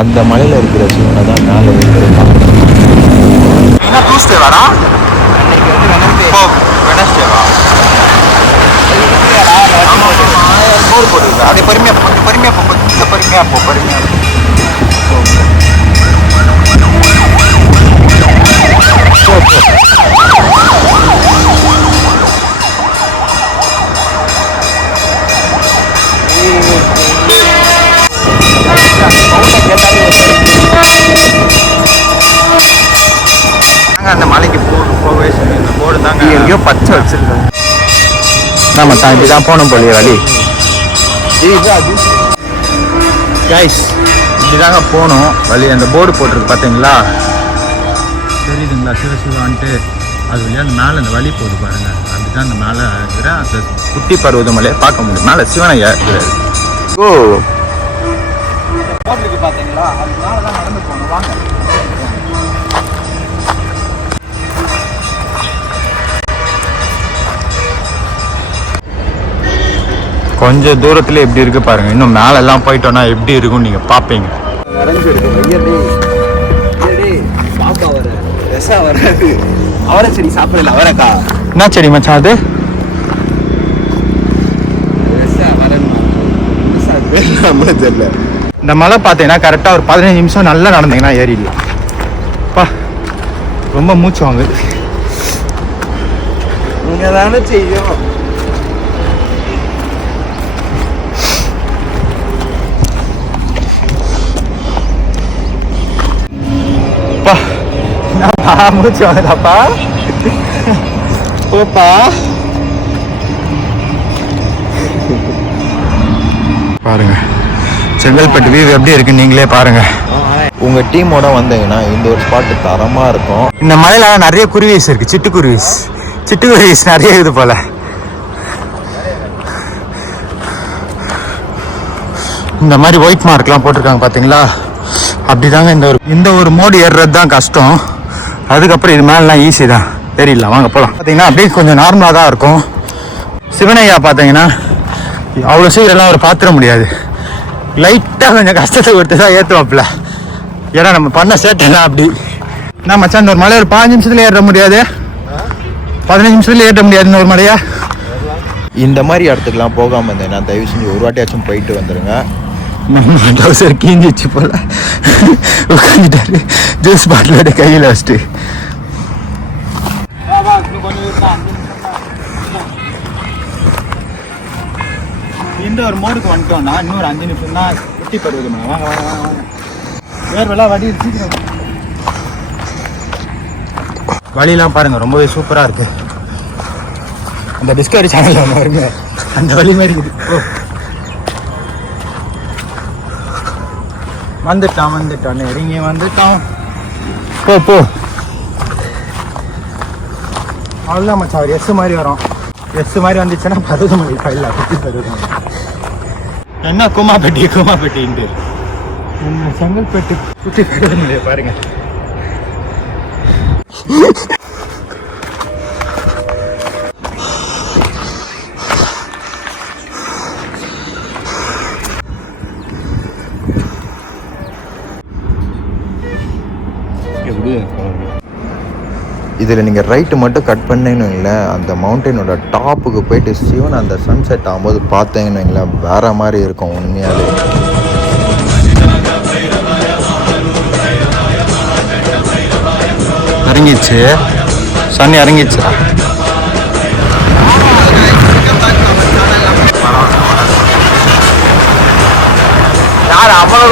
அந்த மலையில் இருக்கிற சிவனை தான் மேலே இருக்கிறது. என்ன டியூஸ்டே வரா? அன்னைக்கு வந்து வெனஸ்டேவா? போர் போட்டுருக்கு. அதே பொறுமையாக போ. அந்த மலைக்கு போகவே சொல்லி இந்த போர்டு தாங்க எங்கேயோ பச்சை வச்சிருக்காங்க. நம்ம தான் இப்படி தான் போகணும் போலியே வழி. கைஸ் இப்படிதாங்க போகணும் வழி. அந்த போர்டு போட்டிருக்கு பார்த்தீங்களா, தெரியுதுங்களா? சிவசிவான்ட்டு அது வழியாக மேலே அந்த வழி போகுது பாருங்க. அதுதான் அந்த மேலே இருக்கிற அந்த குட்டி பருவத மலையை பார்க்க முடியும். மேலே சிவனையா இருக்கிறாரு. ஓ போட்டுருக்கு பார்த்தீங்களா, அதனால தான் நடந்து போகணும். வாங்க. கொஞ்சம் தூரத்தில் எப்படி இருக்கு பாருங்க. இன்னும் மேலே எல்லாம் போயிட்டோம்னா எப்படி இருக்கும்னு நீங்க பார்ப்பீங்க. பாப்பா வர ரசா வராது. அவரை செடி சாப்பிடல. அவரைக்கா என்ன செடி மச்சான் அது? தெரியல. இந்த மலை பார்த்தீங்கன்னா கரெக்டாக ஒரு 15 நிமிஷம் நல்லா நடந்தீங்கன்னா ஏறிடலாம். பா ரொம்ப மூச்சு வாங்குது. இங்கே தானே செய்யும். மூச்சு வாங்குதாப்பா. போப்பா. பாருங்க செங்கல்பட்டு வியூ எப்படி இருக்கு நீங்களே பாருங்க. உங்க டீமோட வந்தீங்கன்னா இந்த ஒரு ஸ்பாட்டு தரமா இருக்கும். இந்த மலையில நிறைய குருவிஸ் இருக்கு. சிட்டுக்குருவிஸ் நிறைய இது போல. இந்த மாதிரி ஒயிட் மார்க்லாம் போட்டிருக்காங்க பாத்தீங்களா? அப்படிதாங்க இந்த ஒரு மோடு ஏறுறது தான் கஷ்டம். அதுக்கப்புறம் இது மேலாம் ஈஸி தான். தெரியல, வாங்க போகலாம். பார்த்தீங்கன்னா அப்படியே கொஞ்சம் நார்மலாக தான் இருக்கும். சிவனையா பார்த்தீங்கன்னா அவ்வளோ சீக்கிரம்லாம் அவர் பார்த்துட முடியாது. லைட்டாக கொஞ்சம் கஷ்டத்தை கொடுத்து தான் ஏற்றுவாப்புல. ஏன்னா நம்ம பண்ண சேட்டெல்லாம் அப்படி. நான் மச்சான் இந்த ஒரு மலை ஒரு 5 நிமிஷத்துல ஏற முடியாது, 15 நிமிஷத்துல ஏற முடியாதுன்னு ஒரு மலையா. இந்த மாதிரி இடத்துக்குலாம் போகாமல் இருந்தேன்னா தயவு செஞ்சு ஒரு வாட்டியாச்சும் போயிட்டு வந்துடுங்க. டவுசர் கீஞ்சிச்சு போல உட்காந்துட்டாரு. ஜூஸ் பாட்டிலோட கையில் வச்சுட்டு இந்த ஒரு மோடுக்கு வந்துட்டோம்னா இன்னொரு 5 நிமிஷம் தான் குட்டி பருவது. வாங்க வேர்வெல்லாம் வடி சீக்கிரம். வழியெல்லாம் பாருங்க ரொம்பவே சூப்பராக இருக்கு. அந்த டிஸ்கவரி சேனலில் ஒன்று வருங்க, அந்த வழி மாதிரி இருக்குது. வந்துட்டான் நெருங்கி வந்துட்டான். போ அவ்வளோதான் மச்சான். அவர் எஸ் மாதிரி வரும். எஸ் மாதிரி வந்துச்சுன்னா பருவதமலை கையில் குட்டி பருவதமலை. என்ன கூமாப்பட்டின்ட்டு செங்கல்பட்டு குட்டி பருவதமலையை பாருங்க. இதில் நீங்கள் ரைட்டு மட்டும் கட் பண்ணீங்கன்னு வைங்களேன், அந்த மவுண்டனோட டாப்புக்கு போயிட்டு சிவன் அந்த சன்செட் ஆகும்போது பார்த்தீங்கன்னு வைங்களேன், வேறு மாதிரி இருக்கும் உண்மையாலே. இறங்கிடுச்சு சன் இறங்கிடுச்சா? யார் அவ்வளோ